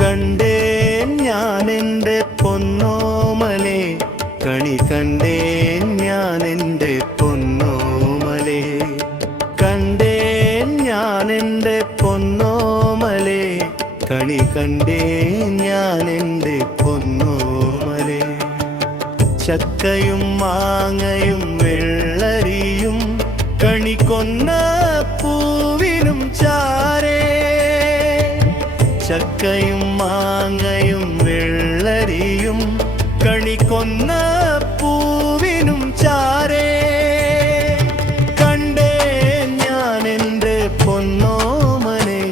കണ്ടേൻ ഞാനെൻ്റെ പൊന്നോമലേ, കണി കണ്ടേൻ ഞാനെൻ്റെ പൊന്നോമലേ. കണ്ടേൻ ഞാനെൻ്റെ പൊന്നോമലേ, കണി കണ്ടേൻ ഞാനെൻ്റെ പൊന്നോമലേ. ചക്കയും മാങ്ങയും വെള്ളരിയും കണിക്കൊന്ന പൂവിനും ചാരേ. ചക്കയും മാങ്ങയും വെള്ളരിയും കണിക്കൊന്ന പൂവിനും ചാരേ. കണ്ടേ ഞാനെൻ്റെ പൊന്നോമലേ,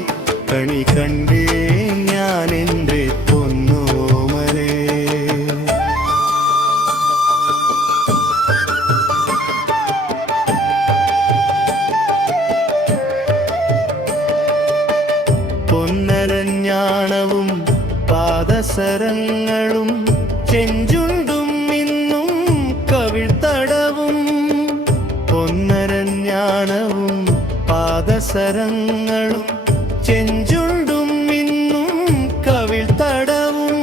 കണി കണ്ടേ ഞാനെൻ്റെ പൊന്നോമലേ. പൊന്നരഞ്ഞാണവും പാദസരങ്ങളും ചെഞ്ചുണ്ടും ഇന്നും കവിൾത്തടവും. പൊന്നരഞ്ഞാണവും പാദസരങ്ങളും ചെഞ്ചുണ്ടും ഇന്നും കവിൾത്തടവും.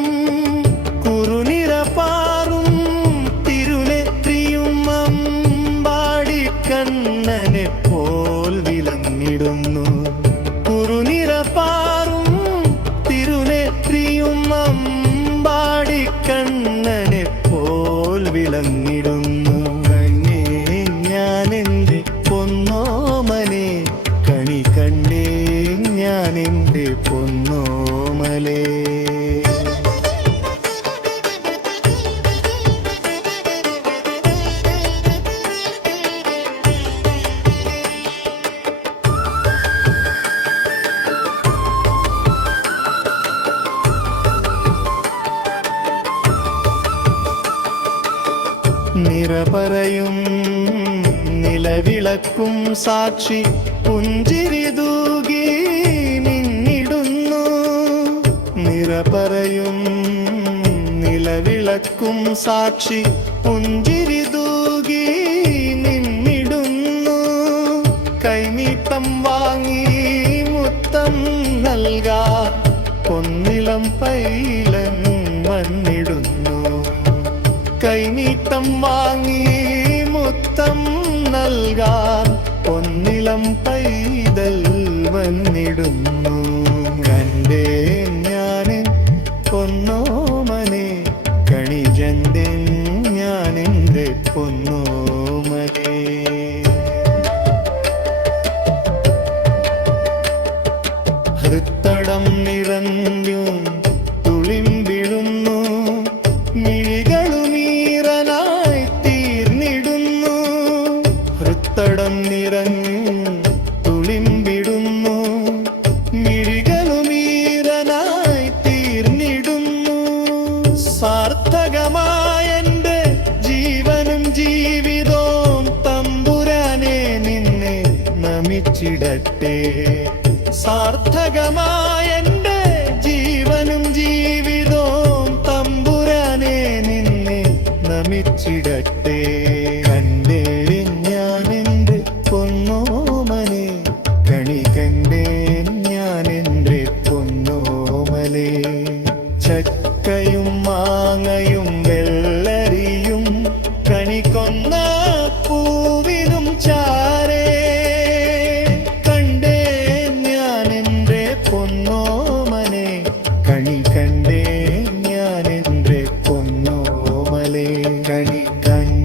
കുറുനിറപ്പാറും തിരുനെത്രിയും അമ്പാടിക്കണ്ണനെ പോൽ വിളങ്ങിടുന്നു. കുറുനിറപ്പാറും തിരുനെത്രിയും അമ്പാടിക്കണ്ണനെ പോൽ വിളങ്ങിടുന്നു. കണ്ണേ ഞാനെൻ്റെ പൊന്നോമലേ, കണി കണ്ടേ ഞാനെൻ്റെ പൊന്നോമലേ. നിറപറയും നിലവിളക്കും സാക്ഷി പുഞ്ചിരി തൂകി നിന്നിടുന്നു. നിറപറയും നിലവിളക്കും സാക്ഷി പുഞ്ചിരി തൂകി നിന്നിടുന്നു. കൈനീട്ടം വാങ്ങി മുത്തം നൽകാൻ പൊന്നിളം പൈലൻ വന്നിടുന്നു. കൈനീട്ടം വാങ്ങി മുത്തം നൽകാൻ പൊന്നിളം പൈതൽ വന്നിടുന്നു. കണ്ടേ ഞാനെൻ പൊന്നോമലേ, കണിജന്റെ ഞാനെൻ്റെ പൊന്നോമലേ. ഹൃത്തടം നിറഞ്ഞു തുളിമ്പിടുന്നു, മിഴികളുമീറനായി തീർന്നിടുന്നു. ഹൃത്തടം നിറഞ്ഞു തുളിമ്പിടുന്നു, മിഴികളുമീറനായി തീർന്നിടുന്നു. സാർത്ഥകമായെൻ്റെ ജീവനും ജീവിതവും തമ്പുരാനെ നിന്നെ നമിച്ചിടട്ടെ. സാർത്ഥകമായെൻ്റെ ജീവനും ജീവിതവും തമ്പുരാനെ നിന്നെ നമിച്ചിടട്ടെ. കണ്ടേ ഞാനെൻ്റെ പൊന്നോമലേ, കണി കണ്ടേ ഞാനെൻ്റെ പൊന്നോമലേ. ചക്കയും മാങ്ങയും വെള്ളരിയും കണിക്കൊന്ന പൂവിനും ചാരേ. കണ്ടേ ഞാനെൻ്റെ പൊന്നോമലേ, കണി കണ്ടേ ഞാനെൻ്റെ പൊന്നോമലേ. കണി കണ്ട